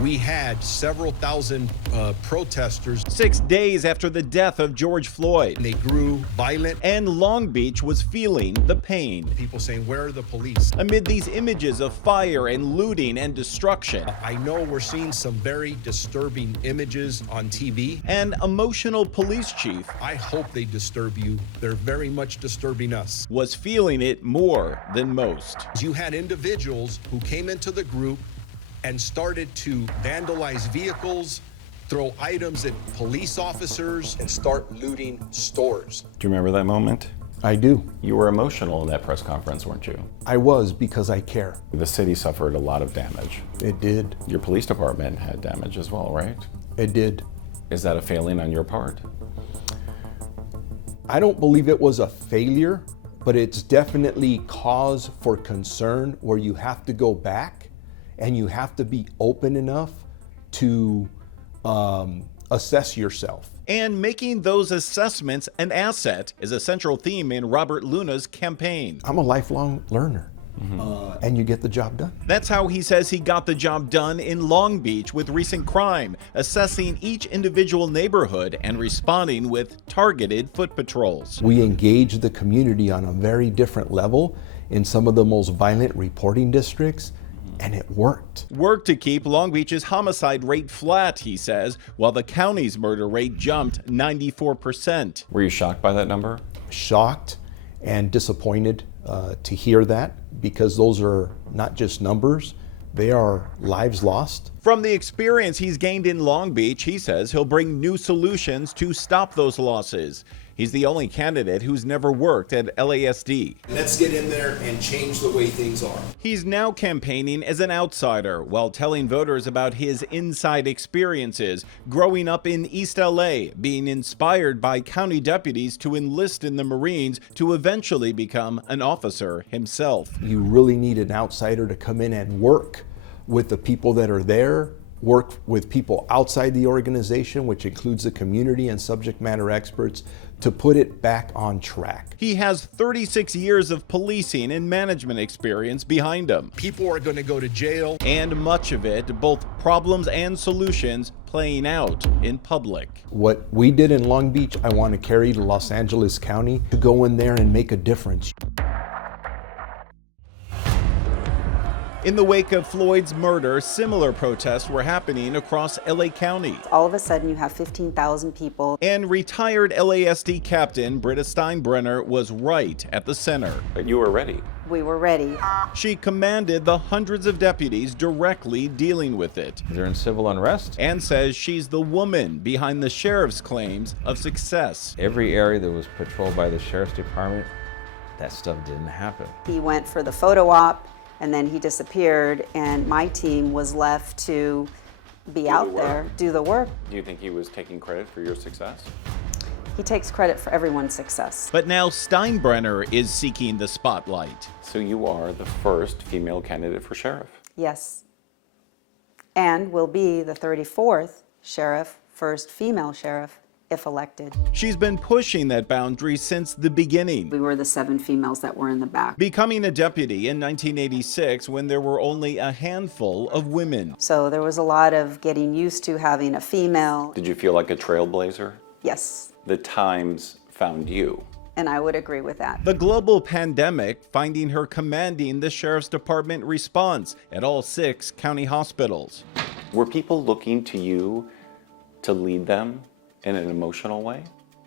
We had several thousand protesters. 6 days after the death of George Floyd. They grew violent. And Long Beach was feeling the pain. People saying, where are the police? Amid these images of fire and looting and destruction. I know we're seeing some very disturbing images on TV. An emotional police chief, I hope they disturb you. They're very much disturbing us. Was feeling it more than most. You had individuals who came into the group and started to vandalize vehicles, throw items at police officers, and start looting stores. Do you remember that moment? I do. You were emotional in that press conference, weren't you? I was, because I care. The city suffered a lot of damage. It did. Your police department had damage as well, right? It did. Is that a failing on your part? I don't believe it was a failure, but it's definitely cause for concern where you have to go back and you have to be open enough to assess yourself. And making those assessments an asset is a central theme in Robert Luna's campaign. I'm a lifelong learner, and you get the job done. That's how he says he got the job done in Long Beach with recent crime, assessing each individual neighborhood and responding with targeted foot patrols. We engage the community on a very different level in some of the most violent reporting districts, and it worked. Worked to keep Long Beach's homicide rate flat, he says, while the county's murder rate jumped 94%. Were you shocked by that number? Shocked and disappointed to hear that, because those are not just numbers, they are lives lost. From the experience he's gained in Long Beach, he says he'll bring new solutions to stop those losses. He's the only candidate who's never worked at LASD. Let's get in there and change the way things are. He's now campaigning as an outsider while telling voters about his inside experiences, growing up in East LA, being inspired by county deputies to enlist in the Marines to eventually become an officer himself. You really need an outsider to come in and work with the people that are there, work with people outside the organization, which includes the community and subject matter experts, to put it back on track. He has 36 years of policing and management experience behind him. People are going to go to jail. And much of it, both problems and solutions, playing out in public. What we did in Long Beach, I want to carry to Los Angeles County, to go in there and make a difference. In the wake of Floyd's murder, similar protests were happening across LA County. All of a sudden, you have 15,000 people. And retired LASD captain Britta Steinbrenner was right at the center. But you were ready. We were ready. She commanded the hundreds of deputies directly dealing with it. They're in civil unrest. And says she's the woman behind the sheriff's claims of success. Every area that was patrolled by the sheriff's department, that stuff didn't happen. He went for the photo op, and then he disappeared, and my team was left to be out there, do the work. Do you think he was taking credit for your success? He takes credit for everyone's success. But now Steinbrenner is seeking the spotlight. So you are the first female candidate for sheriff. Yes. And will be the 34th sheriff, first female sheriff, if elected. She's been pushing that boundary since the beginning. We were the 7 females that were in the back. Becoming a deputy in 1986 when there were only a handful of women. So there was a lot of getting used to having a female. Did you feel like a trailblazer? Yes. The Times found you. And I would agree with that. The global pandemic finding her commanding the sheriff's department response at all 6 county hospitals. Were people looking to you to lead them in an emotional way?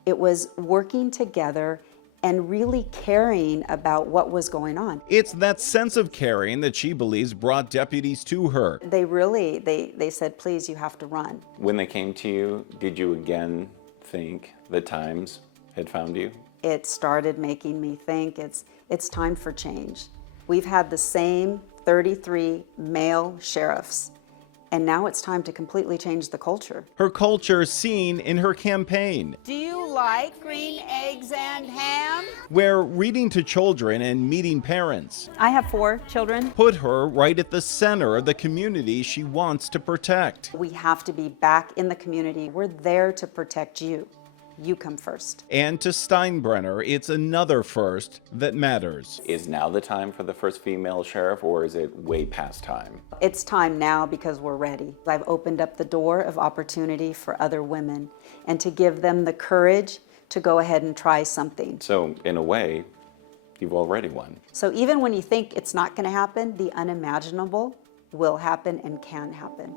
It was working together and really caring about what was going on. It's that sense of caring that she believes brought deputies to her. They said, please, you have to run. When they came to you, did you again think the Times had found you? It started making me think it's time for change. We've had the same 33 male sheriffs, and now it's time to completely change the culture. Her culture seen in her campaign. Do you like green eggs and ham? Where reading to children and meeting parents. I have 4 children. Put her right at the center of the community she wants to protect. We have to be back in the community. We're there to protect you. you come first. And to Steinbrenner, it's another first that matters. Is now the time for the first female sheriff, or is it way past time? It's time now because we're ready. I've opened up the door of opportunity for other women and to give them the courage to go ahead and try something. So, in a way, you've already won. So even when you think it's not going to happen, the unimaginable will happen and can happen.